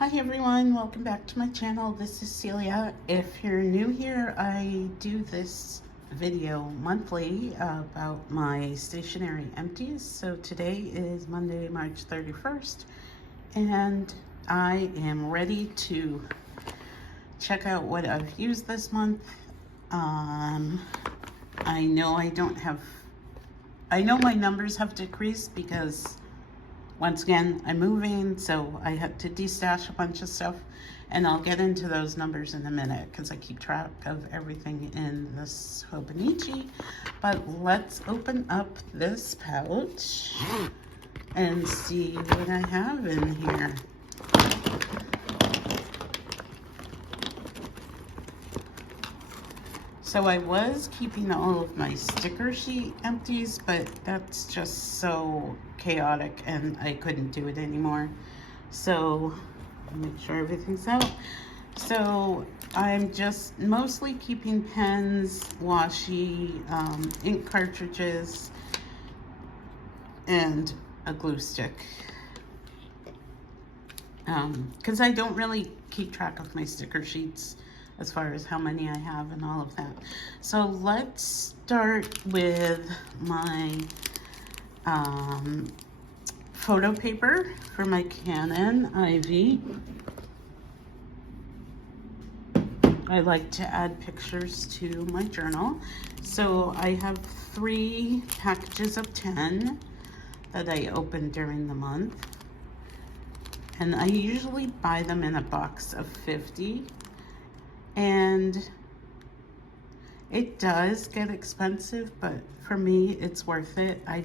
Hi everyone, welcome back to my channel. This is Celia. If you're new here, I do this video monthly about my stationery empties. So today is Monday, March 31st, and I am ready to check out what I've used this month. I know my numbers have decreased because once again, I'm moving, so I had to destash a bunch of stuff, and I'll get into those numbers in a minute because I keep track of everything in this Hobonichi. But let's open up this pouch and see what I have in here. So I was keeping all of my sticker sheet empties, but that's just so chaotic and I couldn't do it anymore. So make sure everything's out. So I'm just mostly keeping pens, washi, ink cartridges, and a glue stick. Because I don't really keep track of my sticker sheets as far as how many I have and all of that. So let's start with my photo paper for my Canon IV. I like to add pictures to my journal. So I have 3 packages of 10 that I open during the month. And I usually buy them in a box of 50. And it does get expensive, but for me, it's worth it. I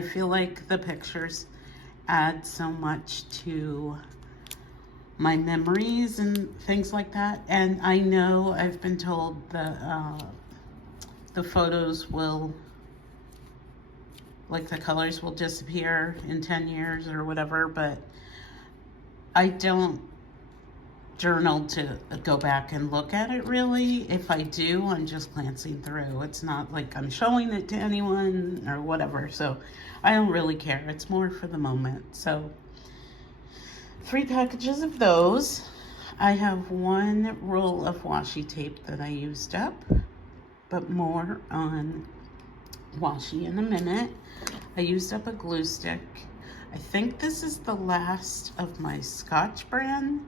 feel like the pictures add so much to my memories and things like that. And I know I've been told the photos will, like the colors will disappear in 10 years or whatever, but I don't journal to go back and look at it really. If I do, I'm just glancing through. It's not like I'm showing it to anyone or whatever, so I don't really care. It's more for the moment. So 3 packages of those. I have 1 roll of washi tape that I used up, but more on washi in a minute. I used up a glue stick. I think this is the last of my Scotch brand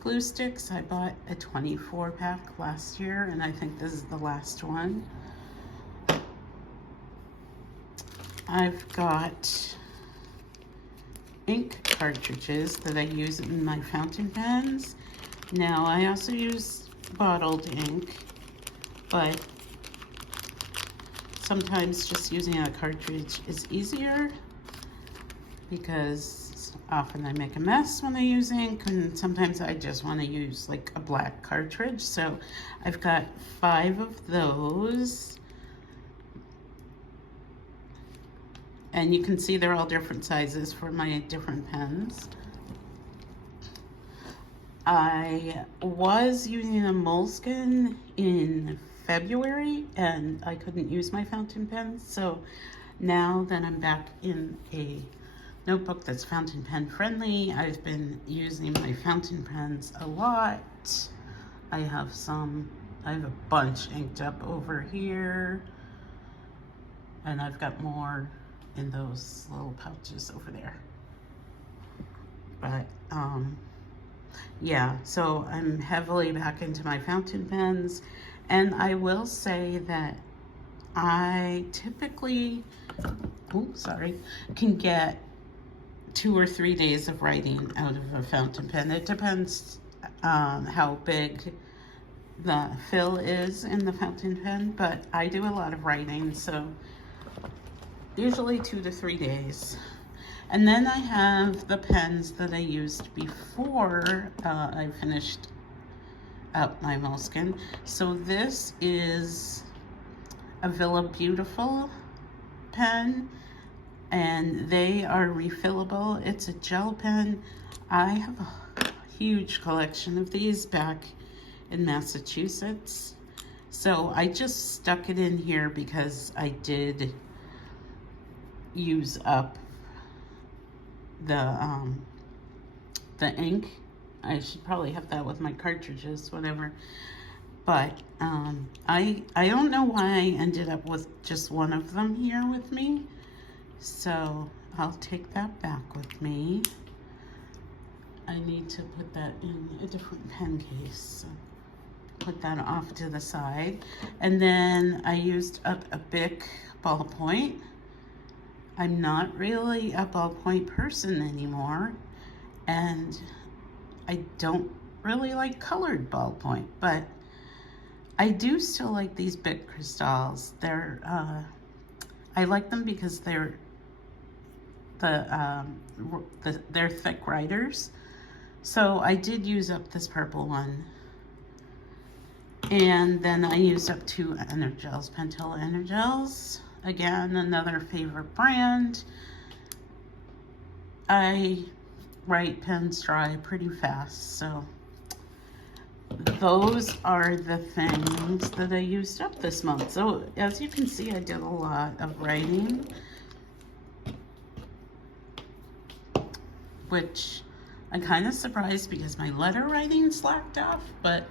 glue sticks. I bought a 24 pack last year, and I think this is the last one. I've got ink cartridges that I use in my fountain pens. Now, I also use bottled ink, but sometimes just using a cartridge is easier because often I make a mess when I use ink, and sometimes I just want to use like a black cartridge. So I've got 5 of those, and you can see they're all different sizes for my different pens. I was using a moleskin in February and I couldn't use my fountain pens, so now that I'm back in a notebook that's fountain pen friendly, I've been using my fountain pens a lot. I have a bunch inked up over here, and I've got more in those little pouches over there. But yeah, so I'm heavily back into my fountain pens, and I will say that I typically, can get 2 or 3 days of writing out of a fountain pen. It depends how big the fill is in the fountain pen, but I do a lot of writing, so usually 2 to 3 days. And then I have the pens that I used before I finished up my moleskin. So this is a Villa Beautiful pen, and they are refillable. It's a gel pen. I have a huge collection of these back in Massachusetts. So I just stuck it in here because I did use up the the ink. I should probably have that with my cartridges, whatever. But I don't know why I ended up with just one of them here with me. So I'll take that back with me. I need to put that in a different pen case. So put that off to the side. And then I used up a Bic ballpoint. I'm not really a ballpoint person anymore. And I don't really like colored ballpoint, but I do still like these Bic crystals. I like them because they're they're thick writers. So I did use up this purple one. And then I used up 2 Energels, Pentel Energels. Again, another favorite brand. I write pens dry pretty fast, so those are the things that I used up this month. So as you can see, I did a lot of writing, which I'm kind of surprised because my letter writing slacked off, but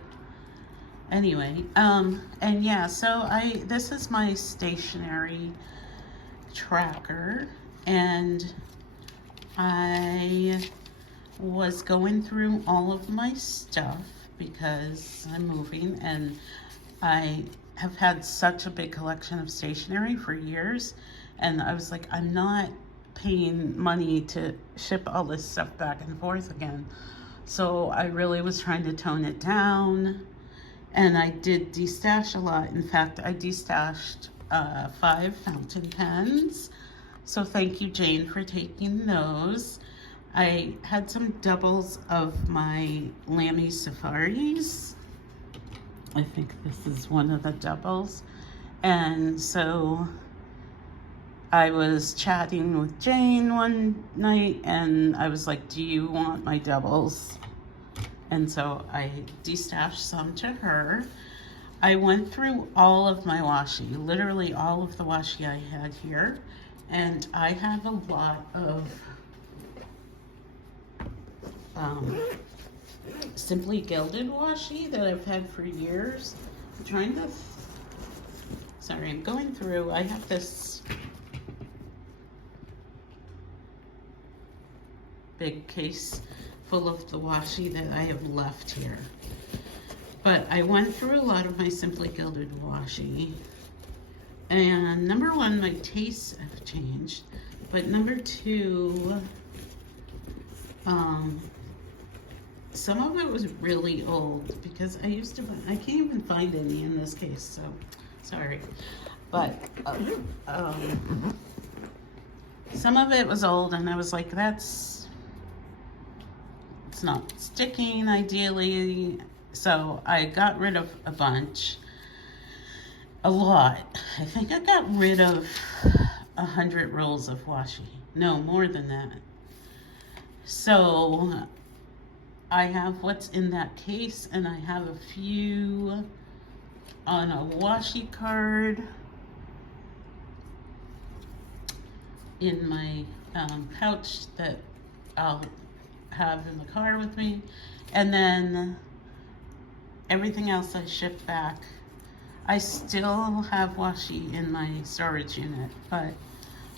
anyway, and yeah, so this is my stationery tracker, and I was going through all of my stuff because I'm moving, and I have had such a big collection of stationery for years, and I was like, I'm not paying money to ship all this stuff back and forth again. So I really was trying to tone it down, and I did destash a lot. In fact, I destashed 5 fountain pens. So thank you, Jane, for taking those. I had some doubles of my Lamy Safaris. I think this is one of the doubles. And so I was chatting with Jane one night, and I was like, do you want my doubles? And so I destashed some to her. I went through all of my washi, literally all of the washi I had here. And I have a lot of Simply Gilded washi that I've had for years. I'm trying to, sorry, I'm going through, I have this big case full of the washi that I have left here. But I went through a lot of my Simply Gilded washi. And number 1, my tastes have changed. But number 2, some of it was really old because I used to, I can't even find any in this case, so sorry. But some of it was old, and I was like, it's not sticking ideally. So I got rid of a bunch, a lot. I think I got rid of 100 rolls of washi. No, more than that. So I have what's in that case, and I have a few on a washi card in my pouch that I'll have in the car with me, and then everything else I ship back. I still have washi in my storage unit, but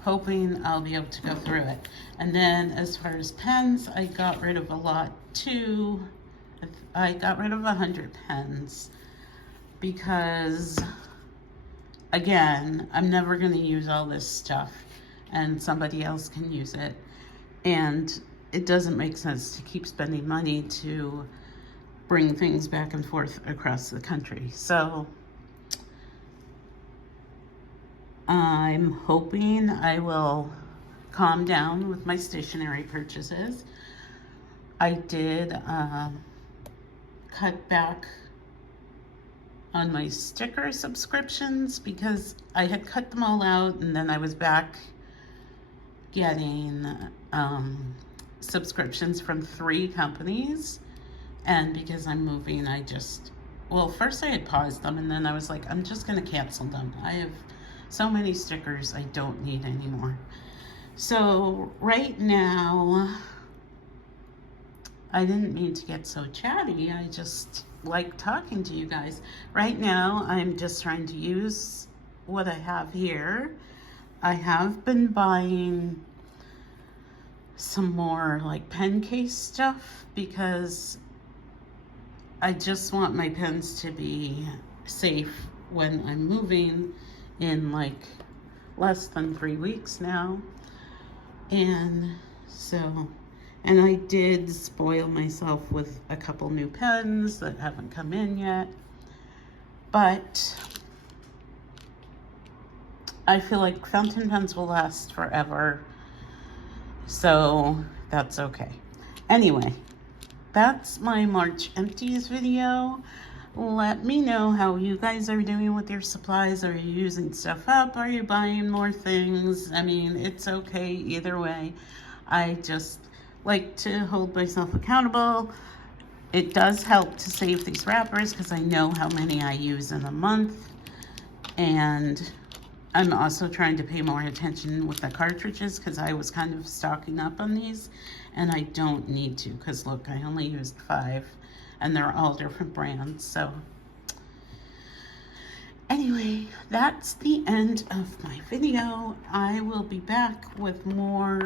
hoping I'll be able to go through it. And then as far as pens, I got rid of a lot too. I got rid of 100 pens because, again, I'm never going to use all this stuff, and somebody else can use it. And it doesn't make sense to keep spending money to bring things back and forth across the country. So I'm hoping I will calm down with my stationery purchases. I did cut back on my sticker subscriptions because I had cut them all out, and then I was back getting subscriptions from 3 companies. And because I'm moving, I just, well, first I had paused them, and then I was like, I'm just going to cancel them. I have so many stickers I don't need anymore. So right now, I didn't mean to get so chatty. I just like talking to you guys. Right now, I'm just trying to use what I have here. I have been buying some more like pen case stuff because I just want my pens to be safe when I'm moving in like less than 3 weeks now. And so, and I did spoil myself with a couple new pens that haven't come in yet, but I feel like fountain pens will last forever, so that's okay. Anyway, that's my March empties video. Let me know how you guys are doing with your supplies. Are you using stuff up? Are you buying more things? I mean, it's okay either way. I just like to hold myself accountable. It does help to save these wrappers because I know how many I use in a month. And I'm also trying to pay more attention with the cartridges because I was kind of stocking up on these and I don't need to because look, I only used 5 and they're all different brands. So anyway, that's the end of my video. I will be back with more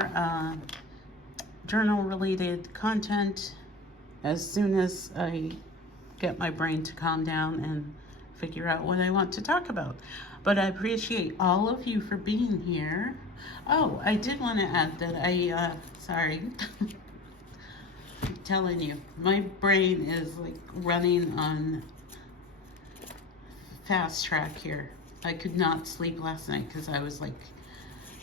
journal related content as soon as I get my brain to calm down and figure out what I want to talk about. But I appreciate all of you for being here. Oh, I did want to add that sorry, I'm telling you, my brain is like running on fast track here. I could not sleep last night because I was like,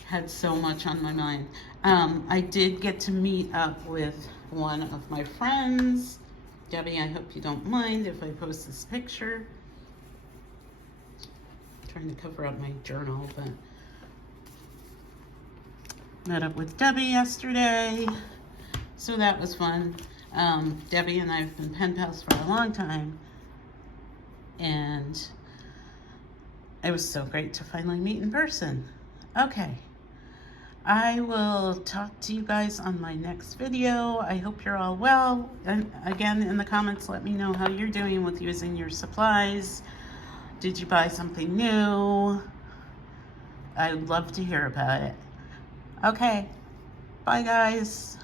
had so much on my mind. I did get to meet up with one of my friends. Debbie, I hope you don't mind if I post this picture. I'm trying to cover up my journal, but met up with Debbie yesterday. So that was fun. Debbie and I have been pen pals for a long time. And it was so great to finally meet in person. Okay. I will talk to you guys on my next video. I hope you're all well. And again, in the comments, let me know how you're doing with using your supplies. Did you buy something new? I'd love to hear about it. Okay. Bye, guys.